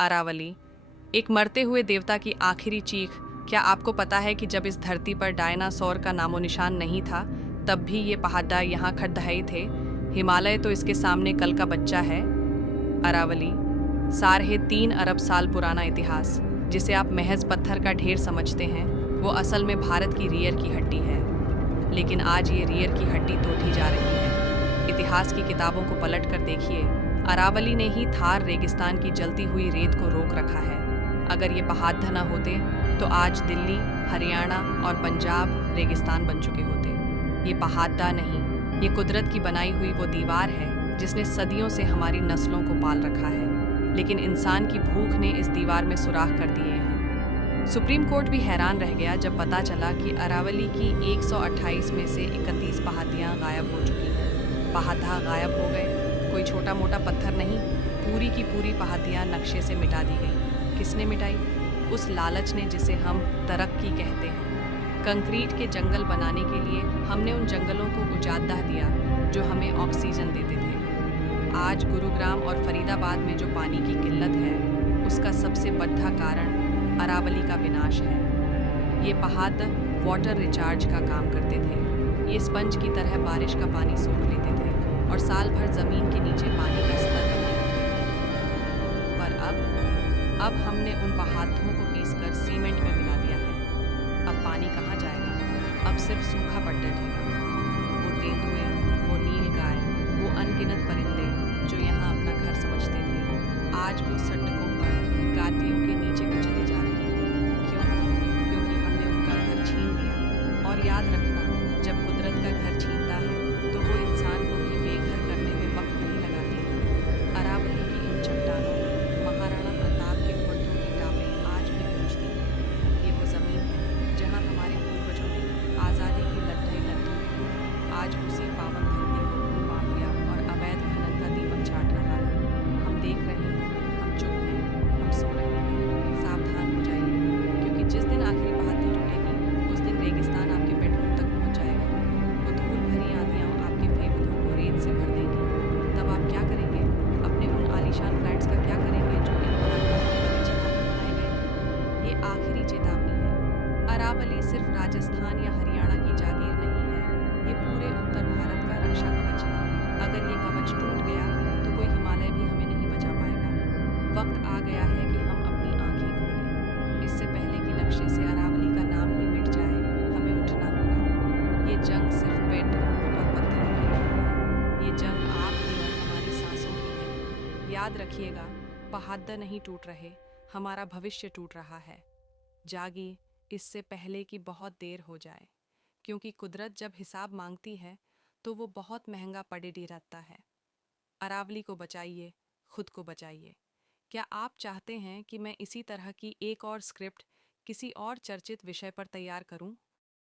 अरावली, एक मरते हुए देवता की आखिरी चीख। क्या आपको पता है कि जब इस धरती पर डायनासोर का नामो निशान नहीं था, तब भी ये पहाड़ यहाँ खड़दहाए थे। हिमालय तो इसके सामने कल का बच्चा है। अरावली, साढ़े 3 अरब साल पुराना इतिहास, जिसे आप महज पत्थर का ढेर समझते हैं, वो असल में भारत की रीढ़ की हड्डी है। लेकिन आज ये रीढ़ की हड्डी टूटी जा रही है। इतिहास की किताबों को पलट कर देखिए, अरावली ने ही थार रेगिस्तान की जलती हुई रेत को रोक रखा है। अगर ये पहाड़ न होते तो आज दिल्ली, हरियाणा और पंजाब रेगिस्तान बन चुके होते। ये पहाड़ नहीं, ये कुदरत की बनाई हुई वो दीवार है जिसने सदियों से हमारी नस्लों को पाल रखा है। लेकिन इंसान की भूख ने इस दीवार में सुराख कर दिए हैं। सुप्रीम कोर्ट भी हैरान रह गया जब पता चला कि अरावली की 128 में से 31 पहाड़ियाँ गायब हो चुकी हैं। पहाड़ गायब हो गए, कोई छोटा मोटा पत्थर नहीं, पूरी की पूरी पहाड़ियाँ नक्शे से मिटा दी गई। किसने मिटाई? उस लालच ने जिसे हम तरक्की कहते हैं। कंक्रीट के जंगल बनाने के लिए हमने उन जंगलों को उजाड़ दिया जो हमें ऑक्सीजन देते थे। आज गुरुग्राम और फरीदाबाद में जो पानी की किल्लत है, उसका सबसे बड़ा कारण अरावली का विनाश है। ये पहाड़ वाटर रिचार्ज का काम करते थे। ये स्पंज की तरह बारिश का पानी सोख लेते थे और साल भर जमीन के नीचे पानी का स्तर बनाए रखते थे। पर अब हमने उन पहाड़ों को पीसकर सीमेंट में मिला दिया है। अब पानी कहाँ जाएगा? अब सिर्फ सूखा पड़ रहेगा। वो तेंदुए, वो नीलगाय, वो अनगिनत परिंदे जो यहाँ अपना घर समझते थे, आज वो सड़कों पर गादियों के नीचे कुचले जा रहे हैं। क्यों? क्योंकि हमने उनका घर छीन लिया। और याद रखना, जब कुदरत का घर छीनता है तो वो इंसान को भी बेघर करने में वक्त नहीं लगाती। अरावली की इन चट्टानों में महाराणा प्रताप के घोड़ों की टापें आज भी गूंजती हैं। ये वो जमीन है जहाँ हमारे पूर्वजों ने आज़ादी की लड़ाई लड़ी थी। आज उसी पावन धरती को भूमाफिया और अवैध खनन का दीमक चाट रहा है। हम देख रहे हैं, हम चुप हैं, हम सो रहे हैं। सावधान हो जाइए, क्योंकि जिस दिन आखिरी पहाड़ी टूटेगी, उस दिन रेगिस्तान आपके बेडरूम तक पहुंच जाएगा। वो धूल भरी आंधियां आपके फेफड़ों को रेत से भर देंगी। तब आप क्या करेंगे? अपने उन आलीशान फ्लैट्स का क्या करेंगे जो इन पहाड़ियों पर बड़ी जगह पर बनाए गए हैं? ये आखिरी चेतावनी है। अरावली सिर्फ राजस्थान या हरियाणा की जागीर नहीं है, ये पूरे उत्तर भारत का रक्षा कवच है। अगर ये कवच टूट गया तो कोई हिमालय भी हमें नहीं बचा पाएगा। वक्त आ गया है कि हम अपनी आंखें खोलें। इससे पहले कि नक्शे से अरावली का नाम ही मिट जाए, हमें उठना होगा। ये जंग सिर्फ बेडरूम और पत्थरों की नहीं है, ये जंग आपकी और हमारी सांसों की है। याद रखिएगा, पहाड़ नहीं टूट रहे, हमारा भविष्य टूट रहा है। जागिए, इससे पहले कि बहुत देर हो जाए, क्योंकि कुदरत जब हिसाब मांगती है तो वो बहुत महंगा पड़े रहता है। अरावली को बचाइए, खुद को बचाइए। क्या आप चाहते हैं कि मैं इसी तरह की एक और स्क्रिप्ट किसी और चर्चित विषय पर तैयार करूं?